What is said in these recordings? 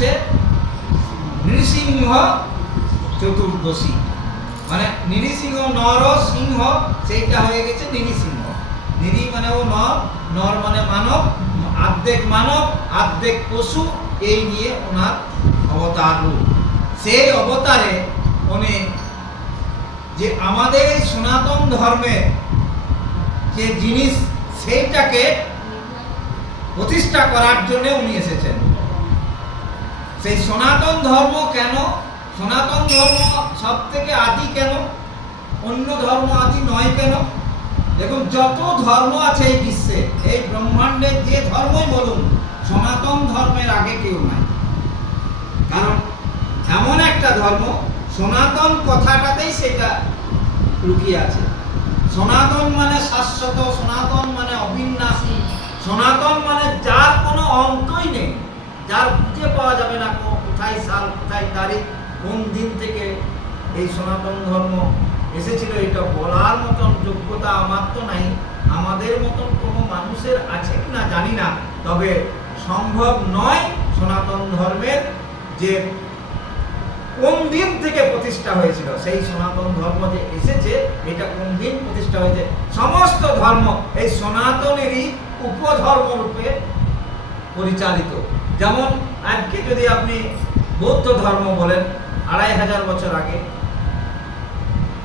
হচ্ছে নৃসিংহ চতুর্দশী, মানে নৃসিংহ নর সিংহ, সেইটা হয়ে গেছে নৃসিংহ। নৃ মানে ও নর, নর মানে মানব, আর্ধেক মানব আর্ধেক পশু, এই নিয়ে ওনার অবতার রূপ। সেই অবতারে উনি যে আমাদের এই সনাতন ধর্মের যে জিনিস সেইটাকে প্রতিষ্ঠা করার জন্য উনি এসেছেন। সেই সনাতন ধর্ম কেন, সনাতন ধর্ম সব থেকে আদি কেন, অন্য ধর্ম আদি নয় কেন? দেখুন, যত ধর্ম আছে এই বিশ্বে, এই ব্রহ্মাণ্ডের যে ধর্মই বলুন, সনাতন ধর্মের আগে কেউ নাই। কারণ এমন একটা ধর্ম, সনাতন কথাটাতেই সেটা লুকিয়ে আছে। সনাতন মানে শাশ্বত, সনাতন মানে অবিনাশী, সনাতন মানে যার কোনো অন্তই নেই, যার খুঁজে পাওয়া যাবে না কোথায় সাল, কোথায় তারিখ, কোন দিন থেকে এই সনাতন ধর্ম এসেছিল, এটা বলার মতন যোগ্যতা আমার তো নাই। আমাদের মতন কোনো মানুষের আছে কিনা জানি না, তবে সম্ভব নয় সনাতন ধর্মের যে কোন দিন থেকে প্রতিষ্ঠা হয়েছিল, সেই সনাতন ধর্ম যে এসেছে এটা কোন দিন প্রতিষ্ঠা হয়েছে। সমস্ত ধর্ম এই সনাতনেরই উপধর্ম রূপে পরিচালিত। যেমন আজকে যদি আপনি বৌদ্ধ ধর্ম বলেন 2500 বছর আগে,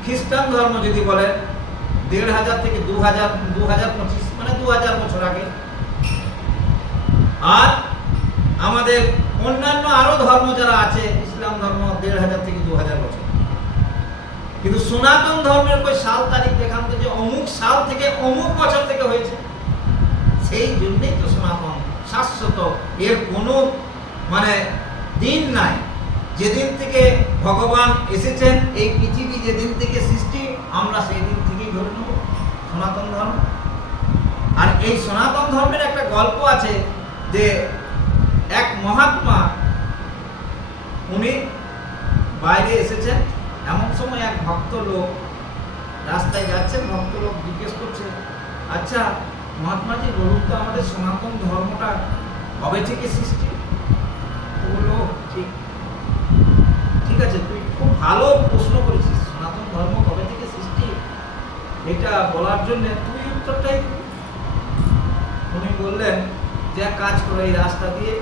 খ্রিস্টান ধর্ম যদি বলেন 1500 থেকে 2025 মানে 2000 বছর আগে, আর আমাদের অন্যান্য আরো ধর্ম যারা আছে, ইসলাম ধর্ম 1500 থেকে 2000 বছর। কিন্তু সনাতন ধর্মের কোই সাল তারিখ দেখান তো যে অমুক সাল থেকে অমুক বছর থেকে হয়েছে, সেই জন্যই তো সনাতন শাশ্বত, এর কোনো মানে দিন নাই। যেদিন থেকে ভগবান এসেছেন এই পৃথিবী, যেদিন থেকে সৃষ্টি, আমরা সেই দিন থেকেই ধরে নেব সনাতন ধর্ম। আর এই সনাতন ধর্মের একটা গল্প আছে যে এক মহাত্মা, উনি বাইরে এসেছেন, এমন সময় এক ভক্ত লোক রাস্তায় যাচ্ছেন, ভক্ত লোক জিজ্ঞেস করছে, আচ্ছা মহাত্মাজি বলুন তো আমাদের সনাতন ধর্মটা কবে থেকে সৃষ্টি? বললো, ঠিক আছে, তুই খুব ভালো প্রশ্ন করেছিস, সনাতন ধর্ম কবে থেকে সৃষ্টি এটা বলার জন্য তুই উত্তরটাই। উনি বললেন যে এক কাজ করো, এই রাস্তা দিয়ে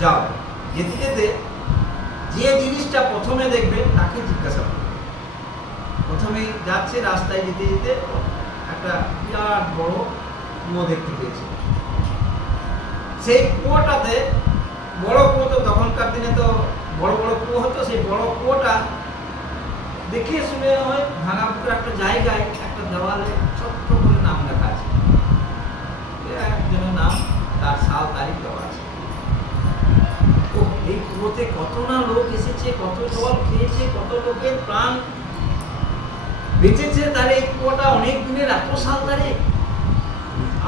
যাও, যেতে যেতে যে জিনিসটা প্রথমে দেখবে তাকে জিজ্ঞাসা করবে। প্রথমে যাচ্ছে, রাস্তায় যেতে যেতে একটা বিরাট বড় কুয়ো দেখতে পেয়েছে। সেই কুয়োটাতে, বড় কুয়ো তো তখনকার দিনে তো বড় বড় কুয়ো হতো, সেই বড় কুয়োটা দেখে শুনে হয় ভাঙাপুকুর একটা জায়গায় একটা দেওয়ালে ছোট্ট করে নাম লেখা আছে, একজনের নাম, তার সাল তারিখ দেওয়া আছে। ও, এই কুয়োতে কত না লোক এসেছে, কত জল খেয়েছে, কত লোকের প্রাণ বেঁচেছে, তার এই কুয়োটা অনেক দিনের এত সাল তারিখ।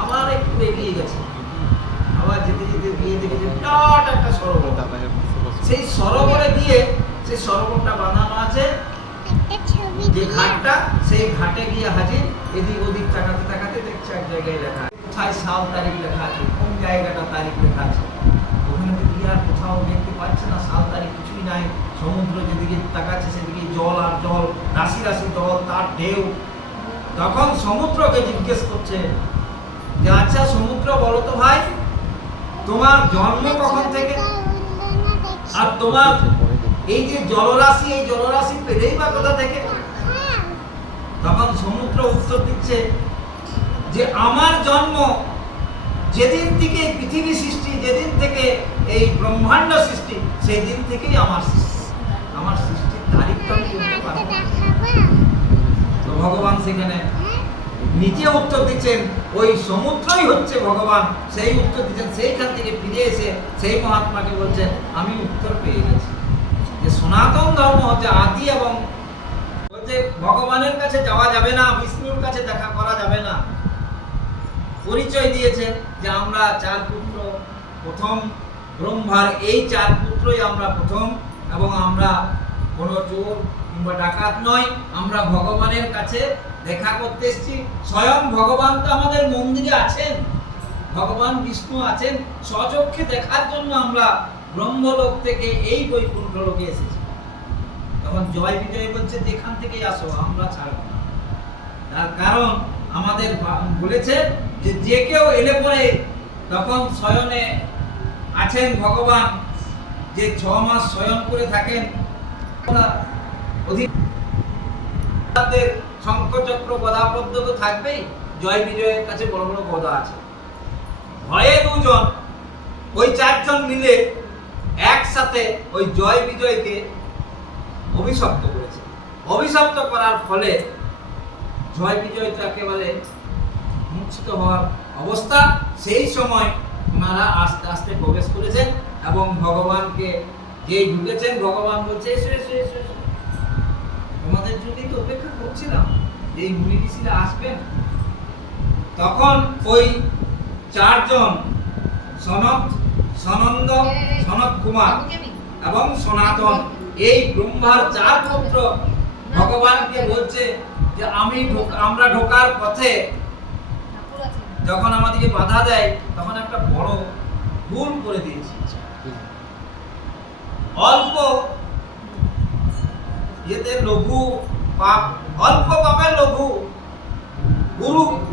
আবার একটু এগিয়ে গেছে, আবার যেতে যেতে গিয়ে দেখেছে বিরাট একটা সরোবর। সেই সরোবরে গিয়ে, সেই সরোবরটা বাঁধানো আছে যে ঘাটটা, সেই ঘাটে গিয়ে হাজির, এদিক ওদিক তাকাতে তাকাতে দেখছে এক জায়গায় লেখা, কোথায় সাল তারিখ লেখা আছে, কোন জায়গাটা তারিখ লেখা আছে। ওখানে গিয়ে আর কোথাও দেখতে পাচ্ছে না সাল তারিখ, কিছুই নাই। সমুদ্র যেদিকে তাকাচ্ছে সেদিকে জল আর জল, রাশি রাশি জল, তার ঢেউ। তখন সমুদ্রকে জিজ্ঞেস করছে যে আচ্ছা সমুদ্র, বলো তো ভাই, তোমার জন্ম কখন থেকে, আর তোমার এই যে জলরাশি, এই জলরাশি পেলেই বা কোথা থেকে? তখন সমুদ্র উত্তর দিচ্ছে যে আমার জন্ম যেদিন থেকে পৃথিবী সৃষ্টি, যেদিন থেকে এই ব্রহ্মাণ্ড সৃষ্টি, সেই দিন থেকেই আমার সৃষ্টি, আমার সৃষ্টির তারিখটা আমি বলতে পারবো। তো ভগবান সেখানে নিজে উত্তর দিচ্ছেন, ওই সমুদ্রই হচ্ছে ভগবান, সেই উত্তর দিচ্ছেন। সেইখান থেকে ফিরে এসে সেই মহাত্মাকে বলছেন, আমি উত্তর পেয়ে গেছি যে সনাতন ধর্ম হচ্ছে আদি, এবং বলছে ভগবানের কাছে যাওয়া যাবে না, বিষ্ণুর কাছে দেখা করা যাবে না। পরিচয় দিয়েছেন যে আমরা 4 পুত্র, প্রথম ব্রহ্মার এই 4 পুত্রই আমরা প্রথম, এবং আমরা কোনো চোর কিংবা ডাকাত নয়, আমরা ভগবানের কাছে দেখা করতে এসেছি। স্বয়ং ভগবান তো আমাদের মন্দিরে আছেন, ভগবান বিষ্ণু আছেন, স্বচক্ষে দেখার জন্য আমরা ব্রহ্মলোক থেকে এই বৈকুণ্ঠ লোকে এসেছে। তখন জয় বিজয় বলছে যেখান থেকেই আসো, আমরা ছাড়ব না। তার কারণ আমাদের বলেছে যে যে কেউ এলে পরে তখন শয়নে আছেন ভগবান, যে 6 মাস শয়ন করে থাকেন। শঙ্খচক্র গদা পদ্ম তো থাকবেই, জয় বিজয়ের কাছে বড় বড় গদা আছে। ভয়ে দুজন, ওই 4 জন মিলে একসাথে ওই জয় বিজয়কে অভিশপ্ত করেছে। অভিশপ্ত করার ফলে জয় বিজয় তো একেবারে মূর্ছিত হওয়ার অবস্থা। সেই সময় ওনারা আস্তে আস্তে প্রবেশ করেছেন এবং ভগবানকে যেই ঢুকেছেন, ভগবান বলছে এসো এসো এসো এসো। তোমাদের জন্যই তো অপেক্ষা করছিলাম যে এই মুনি ঋষিরা আসবেন। তখন ওই 4 জন সনন্দ, সনত কুমার এবং সনাতন, এই ব্রহ্মার 4 পুত্র ভগবানকে বলছে যে আমরা ঢোকার পথে যখন আমাদেরকে বাধা দেয় তখন একটা বড় ভুল করে দিয়েছি। অল্প এতে লঘু পাপ, অল্প পাপের লঘু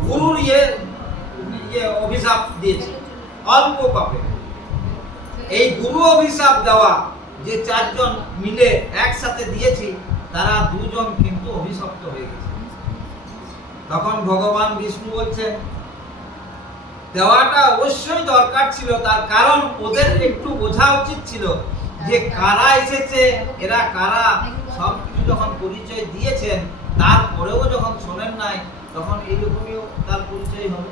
গুরুর অভিশাপ দিয়েছে অল্প পাপে। এই গুরু অভিশাপ দেওয়া যে 4 জন মিলে একসাথে দিয়েছি, তারা 2 জন কিন্তু অভিশপ্ত হয়ে গেছে। তখন ভগবান বিষ্ণু বলছেন দেওয়াটা অবশ্যই দরকার ছিল, তার কারণ ওদের একটু বোঝা উচিত ছিল যে কারা এসেছে, এরা কারা। সব কিছু যখন পরিচয় দিয়েছেন, তারপরেও যখন শোনেন নাই, তখন এইরকমই তার পরিচয় হবে।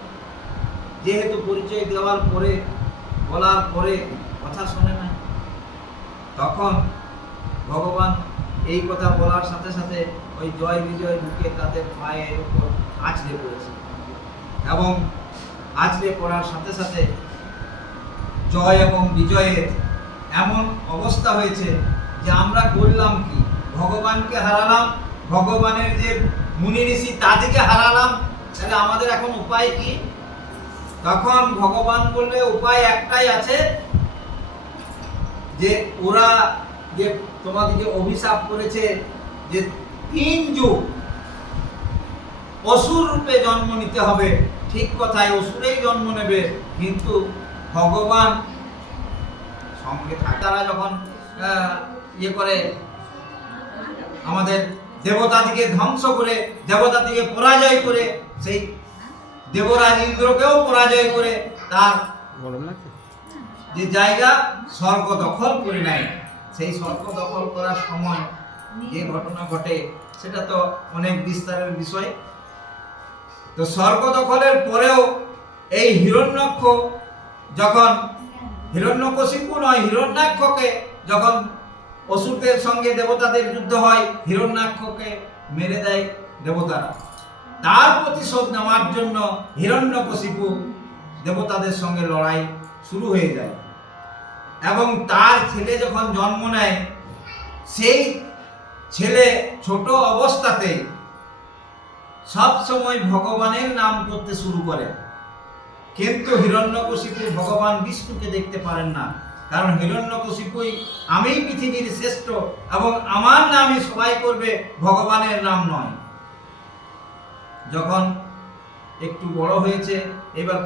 যেহেতু পরিচয় দেওয়ার পরে, বলার পরে কথা শোনে নাই, তখন ভগবান এই কথা বলার সাথে সাথে ওই জয় বিজয় ঢুকে তাদের পায়ের উপর আছড়ে পড়েছে এবং আছড়ে পড়ার সাথে সাথে জয় এবং বিজয়ের এমন অবস্থা হয়েছে যে আমরা করলাম কি, ভগবানকে হারালাম, ভগবানের যে মুনি ঋষি তাদেরকে হারালাম, তাহলে আমাদের এখন উপায় কি? তখন ভগবান বললে উপায় একটাই আছে, যে ওরা যে তোমাদেরকে অভিশাপ করেছে যে 3 যুগ অসুর রূপে জন্ম নিতে হবে। ঠিক কথাই, অসুরেই জন্ম নেবে, কিন্তু ভগবান সঙ্গে থাকে। তারা যখন করে আমাদের দেবতাদিকে ধ্বংস করে, দেবতাদিকে পরাজয় করে, সেই দেবরাজ ইন্দ্রকেও পরাজয় করে তার যে জায়গা স্বর্গ দখল করে নেয়। সেই স্বর্গ দখল করার সময় যে ঘটনা ঘটে সেটা তো অনেক বিস্তারের বিষয়। তো স্বর্গ দখলের পরেও এই হিরণ্যাক্ষ যখন হিরণ্যকশিপু নয় হিরণ্যাক্ষকে যখন অসুরদের সঙ্গে দেবতাদের যুদ্ধ হয়, হিরণ্যাক্ষকে মেরে দেয় দেবতারা। তার প্রতিশোধ নেওয়ার জন্য হিরণ্যকশিপু দেবতাদের সঙ্গে লড়াই শুরু হয়ে যায় এবং তার ছেলে যখন জন্ম নেয়, সেই ছেলে ছোট অবস্থাতে সব সময় ভগবানের নাম করতে শুরু করে। কিন্তু হিরণ্যকশিপু ভগবান বিষ্ণুকে দেখতে পারেন না, কারণ হিরণ্যকশিপুই আমি পৃথিবীর শ্রেষ্ঠ এবং আমার নামই সবাই করবে, ভগবানের নাম নয়। যখন একটু বড় হয়েছে, এবার